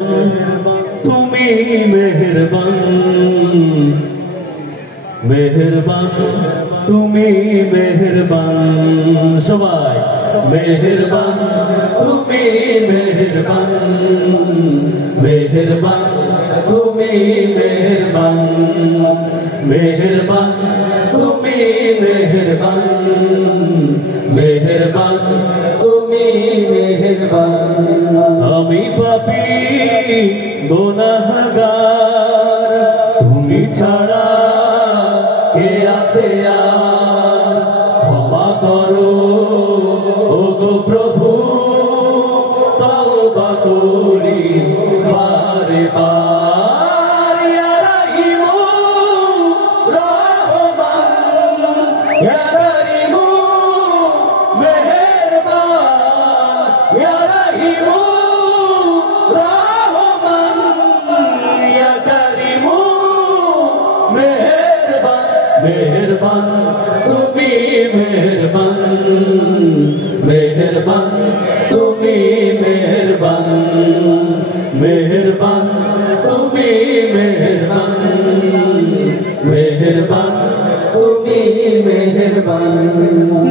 তুমি মেহেরবান মেহেরবান তুমি মেহেরবান সবাই মেহেরবান তুমি মেহেরবান মেহেরবান তুমি মেহেরবান মেহেরবান তুমি মেহেরবান মেহেরবান তুমি মেহেরবান আমি পাপী গুনাহগার তুমি ছাড়া কে আছে আর ক্ষমা করো ওগো প্রভু তওবা করি বারে বার ইয়া রাহিমু রহমান ইয়া করিমু মেহেরবান ইয়া রাহিমু मेहरबान तुम्ही मेहरबान मेहरबान तुम्ही मेहरबान मेहरबान तुम्ही मेहरबान मेहरबान तुम्ही मेहरबान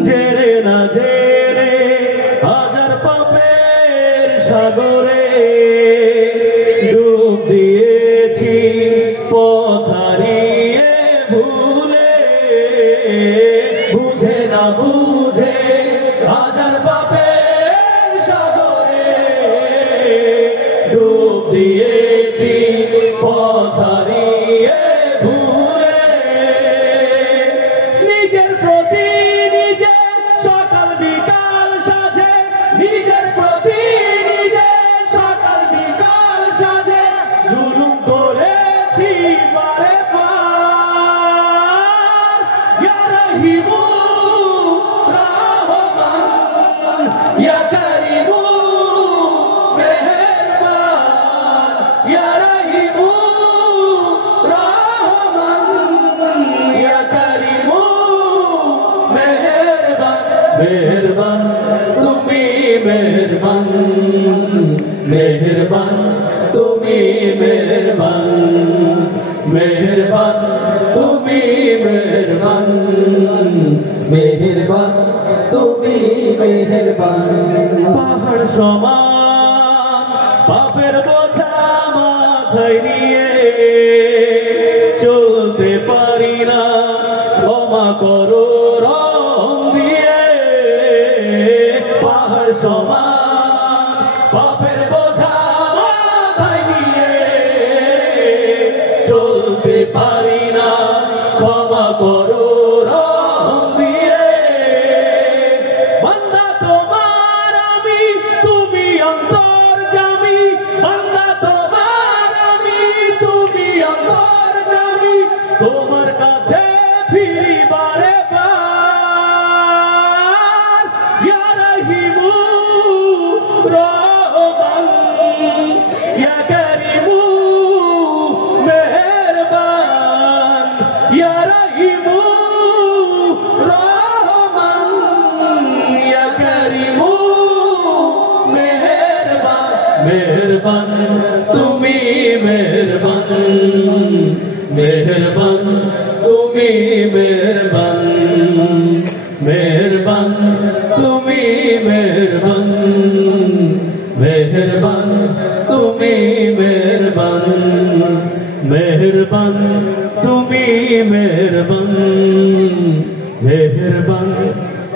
जेरे ना जेरे हाजार पापेर सागरे डूब दिएছি পথ হারিয়ে বুঝে না বুঝে হাজার পাপের সাগরে ডুব দিয়েছি পথ হারিয়ে ভুলে নিজের প্রতি নিজে সকাল বিকাল সাজে নিজের প্রতি নিজে সকাল বিকাল সাজে জুলুম করেছি বারে Rahimu Rahman Ya Karimu Meherban Ya Rahimu Rahman Ya Karimu Meherban Meherban Tumi Meherban Meherban Tumi Meherban Meherban Tumi Meherban मेहरबान তুমি মেহেরবান পাহাড় সমান পাপের বোঝা মাথায় নিয়ে চলতে পারি না ক্ষমা করো রং দিয়ে পাহাড় সমান পাপের বোঝা মাথায় নিয়ে চলতে পারি না ক্ষমা করো তোমার কাছে ফিরি বারে বার ইয়া রাহিমু রহমান ইয়া করিমু মেহেরবান ইয়া রাহিমু রহমান ইয়া করিমু মেহেরবান মেহেরবান তুমি মেহেরবান मेहरबान तुम्ही मेहरबान मेहरबान तुम्ही मेहरबान मेहरबान तुम्ही मेहरबान मेहरबान तुम्ही मेहरबान मेहरबान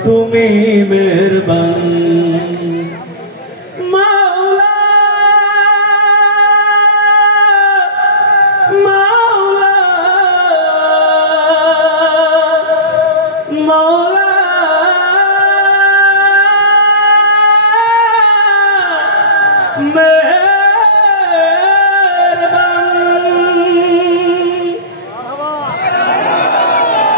तुम्ही मेहरबान मैं